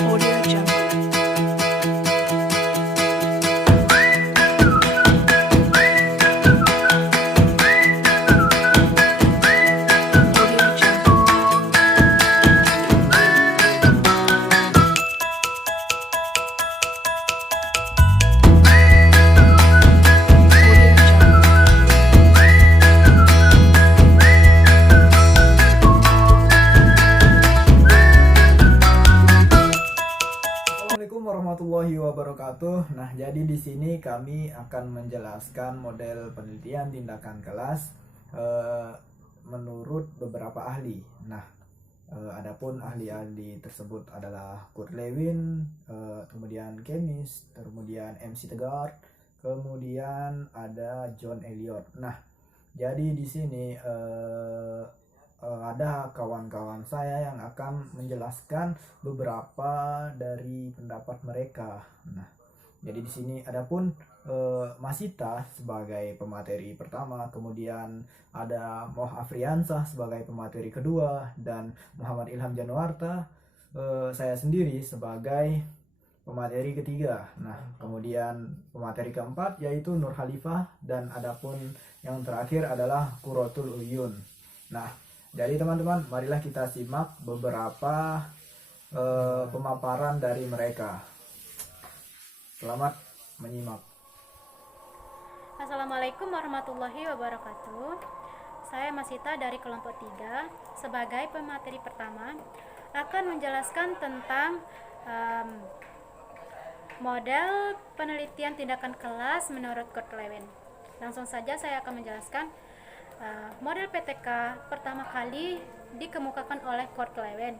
Audio Jungle. Audio Jungle. Audio Jungle. Assalamualaikum warahmatullahi wabarakatuh. Nah, jadi di sini kami akan menjelaskan model penelitian tindakan kelas menurut beberapa ahli. Nah, adapun ahli-ahli tersebut adalah Kurt Lewin, kemudian Kemis, kemudian MC Tegart, kemudian ada John Elliot. Nah, jadi di sini ada kawan-kawan saya yang akan menjelaskan beberapa dari pendapat mereka. Nah, jadi di sini adapun Masita sebagai pemateri pertama, kemudian ada Moh Afriansah sebagai pemateri kedua, dan Muhammad Ilham Januarta saya sendiri sebagai pemateri ketiga. Nah, kemudian pemateri keempat yaitu Nur Khalifah, dan adapun yang terakhir adalah Qurratul Uyun. Nah, jadi teman-teman, marilah kita simak beberapa pemaparan dari mereka. Selamat menyimak. Assalamualaikum warahmatullahi wabarakatuh. Saya Masita dari kelompok 3 sebagai pemateri pertama akan menjelaskan tentang model penelitian tindakan kelas menurut Kurt Lewin. Langsung saja saya akan menjelaskan model PTK pertama kali dikemukakan oleh Kurt Lewin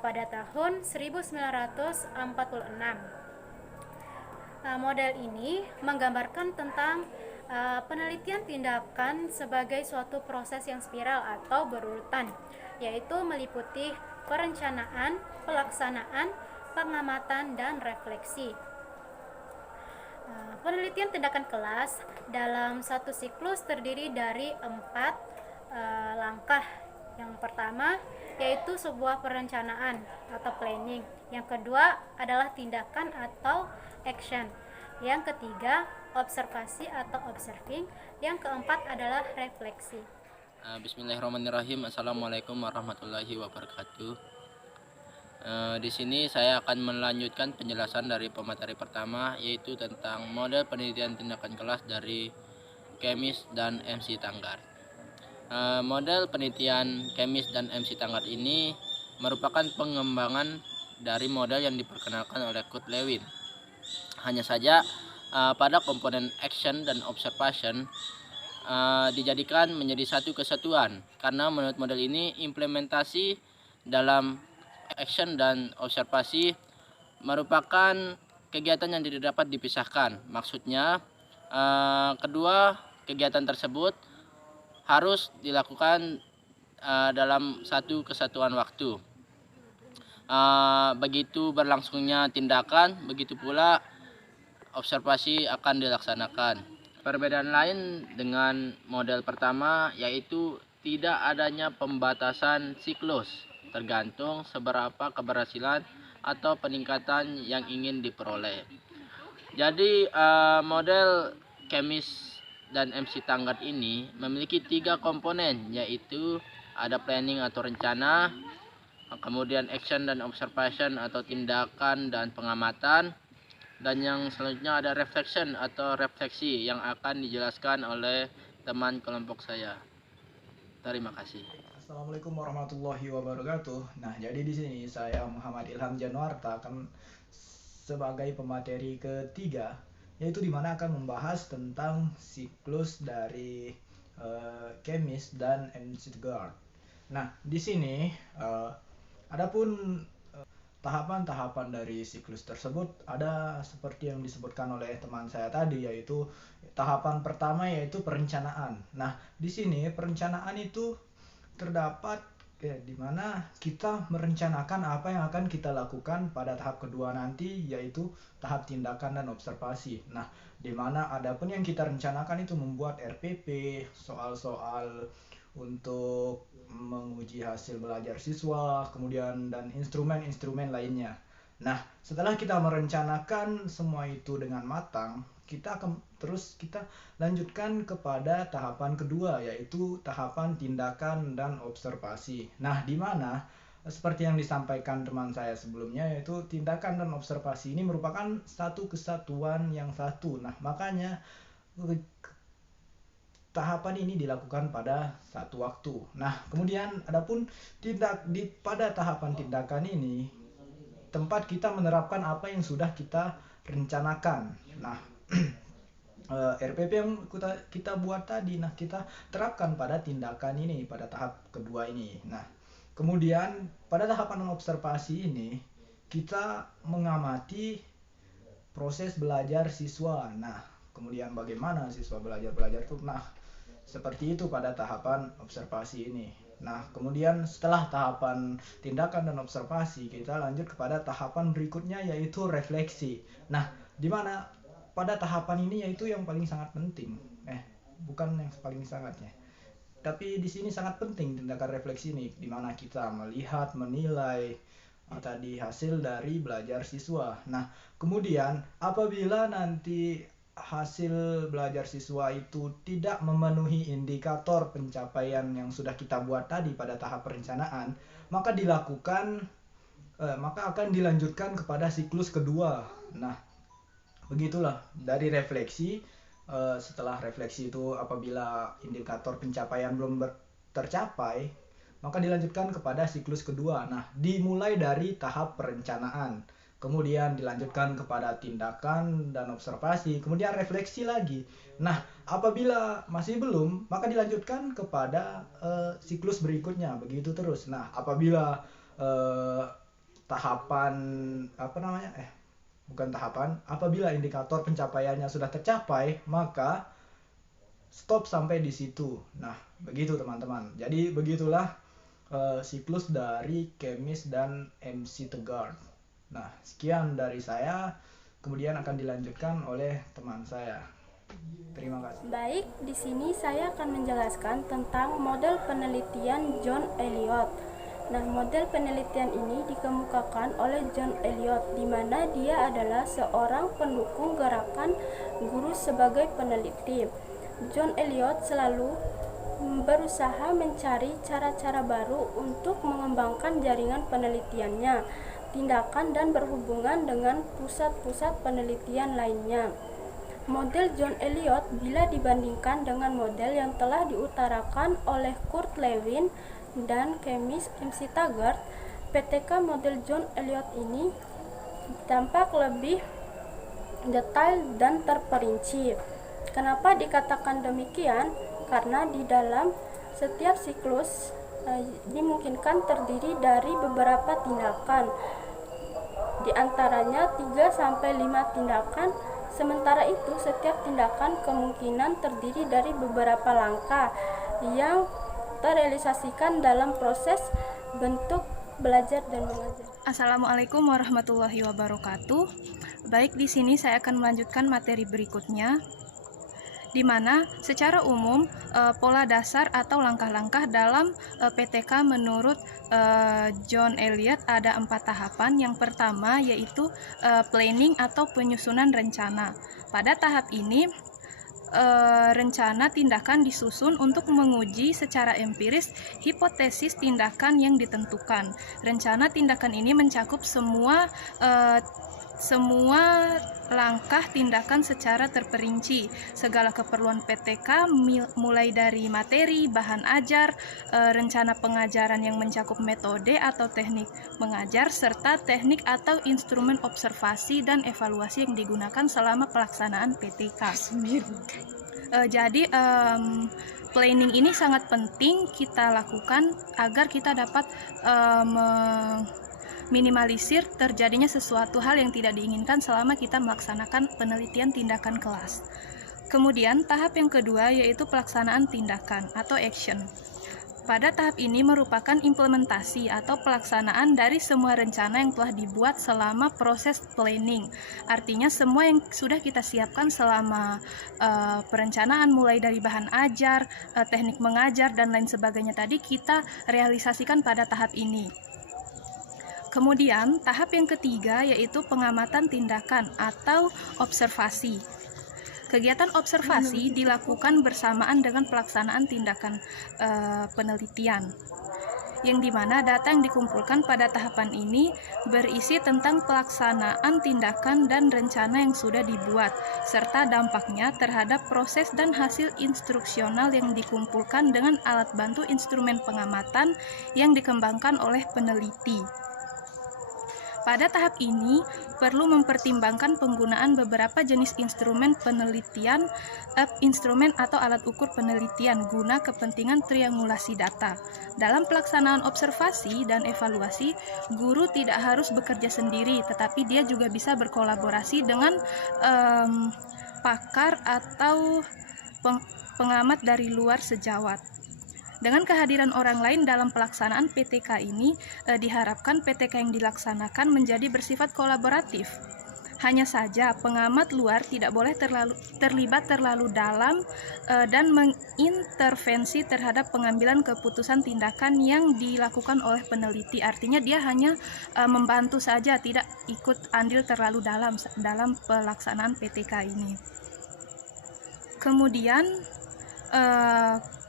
pada tahun 1946. Model ini menggambarkan tentang penelitian tindakan sebagai suatu proses yang spiral atau berurutan, yaitu meliputi perencanaan, pelaksanaan, pengamatan, dan refleksi. Penelitian tindakan kelas dalam satu siklus terdiri dari 4 langkah. Yang pertama yaitu sebuah perencanaan atau planning. Yang kedua adalah tindakan atau action. Yang ketiga observasi atau observing. Yang keempat adalah refleksi. Bismillahirrahmanirrahim. Assalamualaikum warahmatullahi wabarakatuh. Di sini saya akan melanjutkan penjelasan dari pemateri pertama, yaitu tentang model penelitian tindakan kelas dari Kemis dan MC Tanggar. Model penelitian Kemis dan MC Tanggar ini merupakan pengembangan dari model yang diperkenalkan oleh Kurt Lewin. Hanya saja pada komponen action dan observation dijadikan menjadi satu kesatuan, karena menurut model ini implementasi dalam action dan observasi merupakan kegiatan yang tidak dapat dipisahkan. Maksudnya kedua kegiatan tersebut harus dilakukan dalam satu kesatuan waktu. Begitu berlangsungnya tindakan, begitu pula observasi akan dilaksanakan. Perbedaan lain dengan model pertama yaitu tidak adanya pembatasan siklus, tergantung seberapa keberhasilan atau peningkatan yang ingin diperoleh. Jadi model Kemis dan MC Tanggar ini memiliki 3 komponen, yaitu ada planning atau rencana, kemudian action dan observation atau tindakan dan pengamatan, dan yang selanjutnya ada reflection atau refleksi yang akan dijelaskan oleh teman kelompok saya. Terima kasih. Assalamualaikum warahmatullahi wabarakatuh. Nah, jadi di sini saya Muhammad Ilham Januarta akan sebagai pemateri ketiga, yaitu dimana akan membahas tentang siklus dari Kemis dan MC Tegart. Nah, di sini adapun tahapan-tahapan dari siklus tersebut ada seperti yang disebutkan oleh teman saya tadi, yaitu tahapan pertama yaitu perencanaan. Nah, di sini perencanaan itu terdapat di mana kita merencanakan apa yang akan kita lakukan pada tahap kedua nanti, yaitu tahap tindakan dan observasi. Nah, di mana adapun yang kita rencanakan itu membuat RPP, soal-soal untuk menguji hasil belajar siswa, kemudian dan instrumen-instrumen lainnya. Nah, setelah kita merencanakan semua itu dengan matang, kita lanjutkan kepada tahapan kedua, yaitu tahapan tindakan dan observasi. Nah, di mana seperti yang disampaikan teman saya sebelumnya, yaitu tindakan dan observasi ini merupakan satu kesatuan yang satu. Nah, makanya tahapan ini dilakukan pada satu waktu. Nah, kemudian adapun pada tahapan tindakan ini, tempat kita menerapkan apa yang sudah kita rencanakan. Nah, RPP yang kita buat tadi, nah kita terapkan pada tindakan ini, pada tahap kedua ini. Nah, kemudian pada tahapan observasi ini, kita mengamati proses belajar siswa. Nah, kemudian bagaimana siswa belajar itu. Nah, seperti itu pada tahapan observasi ini. Nah, kemudian setelah tahapan tindakan dan observasi, kita lanjut kepada tahapan berikutnya, yaitu refleksi. Nah, di mana pada tahapan ini yaitu yang paling sangat penting. Bukan yang paling sangatnya. Tapi di sini sangat penting tindakan refleksi ini, di mana kita melihat, menilai tadi hasil dari belajar siswa. Nah, kemudian apabila nanti hasil belajar siswa itu tidak memenuhi indikator pencapaian yang sudah kita buat tadi pada tahap perencanaan, maka akan dilanjutkan kepada siklus kedua. Nah, begitulah dari refleksi. Setelah refleksi itu, apabila indikator pencapaian belum tercapai, maka dilanjutkan kepada siklus kedua. Nah, dimulai dari tahap perencanaan, kemudian dilanjutkan kepada tindakan dan observasi, kemudian refleksi lagi. Nah, apabila masih belum, maka dilanjutkan kepada siklus berikutnya, begitu terus. Nah, apabila apabila indikator pencapaiannya sudah tercapai, maka stop sampai di situ. Nah, begitu teman-teman. Jadi begitulah siklus dari Kemis dan MC Tegar. Nah, sekian dari saya, kemudian akan dilanjutkan oleh teman saya. Terima kasih. Baik, di sini saya akan menjelaskan tentang model penelitian John Elliot. Nah, model penelitian ini dikemukakan oleh John Elliot, di mana dia adalah seorang pendukung gerakan guru sebagai peneliti. John Elliot selalu berusaha mencari cara-cara baru untuk mengembangkan jaringan penelitiannya, tindakan dan berhubungan dengan pusat-pusat penelitian lainnya. Model John Elliot bila dibandingkan dengan model yang telah diutarakan oleh Kurt Lewin dan Kemis MC Taggart, PTK model John Elliot ini tampak lebih detail dan terperinci. Kenapa dikatakan demikian? Karena di dalam setiap siklus dimungkinkan terdiri dari beberapa tindakan, di antaranya 3-5 tindakan. Sementara itu, setiap tindakan kemungkinan terdiri dari beberapa langkah yang terrealisasikan dalam proses bentuk belajar dan mengajar. Assalamualaikum warahmatullahi wabarakatuh. Baik, di sini saya akan melanjutkan materi berikutnya, di mana secara umum pola dasar atau langkah-langkah dalam PTK menurut John Elliot ada 4 tahapan. Yang pertama yaitu planning atau penyusunan rencana. Pada tahap ini rencana tindakan disusun untuk menguji secara empiris hipotesis tindakan yang ditentukan. Rencana tindakan ini mencakup semua langkah tindakan secara terperinci, segala keperluan PTK mulai dari materi, bahan ajar, rencana pengajaran yang mencakup metode atau teknik mengajar, serta teknik atau instrumen observasi dan evaluasi yang digunakan selama pelaksanaan PTK. Jadi planning ini sangat penting kita lakukan agar kita dapat minimalisir terjadinya sesuatu hal yang tidak diinginkan selama kita melaksanakan penelitian tindakan kelas. Kemudian tahap yang kedua yaitu pelaksanaan tindakan atau action. Pada tahap ini merupakan implementasi atau pelaksanaan dari semua rencana yang telah dibuat selama proses planning. Artinya semua yang sudah kita siapkan selama perencanaan mulai dari bahan ajar, teknik mengajar dan lain sebagainya tadi kita realisasikan pada tahap ini. Kemudian, tahap yang ketiga yaitu pengamatan tindakan atau observasi. Kegiatan observasi dilakukan bersamaan dengan pelaksanaan tindakan penelitian, yang dimana data yang dikumpulkan pada tahapan ini berisi tentang pelaksanaan tindakan dan rencana yang sudah dibuat, serta dampaknya terhadap proses dan hasil instruksional yang dikumpulkan dengan alat bantu instrumen pengamatan yang dikembangkan oleh peneliti. Pada tahap ini, perlu mempertimbangkan penggunaan beberapa jenis instrumen penelitian, instrumen atau alat ukur penelitian guna kepentingan triangulasi data. Dalam pelaksanaan observasi dan evaluasi, guru tidak harus bekerja sendiri, tetapi dia juga bisa berkolaborasi dengan pakar atau pengamat dari luar sejawat. Dengan kehadiran orang lain dalam pelaksanaan PTK ini, diharapkan PTK yang dilaksanakan menjadi bersifat kolaboratif. Hanya saja, pengamat luar tidak boleh terlibat terlalu dalam dan mengintervensi terhadap pengambilan keputusan tindakan yang dilakukan oleh peneliti. Artinya dia hanya membantu saja, tidak ikut andil terlalu dalam pelaksanaan PTK ini. Kemudian,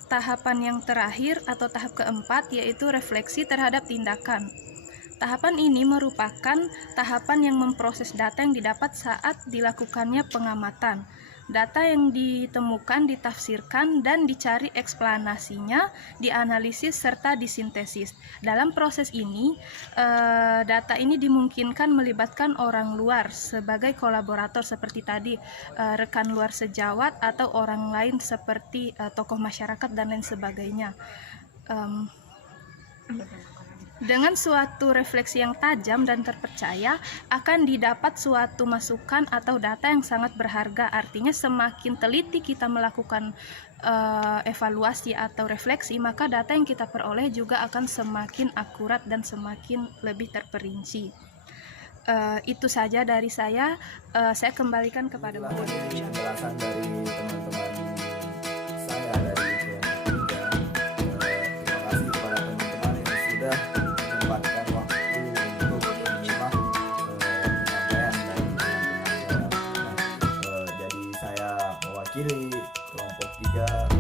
tahapan yang terakhir atau tahap keempat yaitu refleksi terhadap tindakan. Tahapan ini merupakan tahapan yang memproses data yang didapat saat dilakukannya pengamatan. Data yang ditemukan ditafsirkan dan dicari eksplanasinya, dianalisis serta disintesis. Dalam proses ini, data ini dimungkinkan melibatkan orang luar sebagai kolaborator seperti tadi, rekan luar sejawat atau orang lain seperti tokoh masyarakat dan lain sebagainya. Dengan suatu refleksi yang tajam dan terpercaya, akan didapat suatu masukan atau data yang sangat berharga. Artinya semakin teliti kita melakukan evaluasi atau refleksi, maka data yang kita peroleh juga akan semakin akurat dan semakin lebih terperinci. Itu saja dari saya. Saya kembalikan kepada Bu. Penjelasan dari teman-teman saya dari kelompok 3. Terima kasih kepada teman-teman yang sudah menyempatkan waktu untuk menyimak penyampaian dari teman-teman saya. Jadi saya mewakili kelompok 3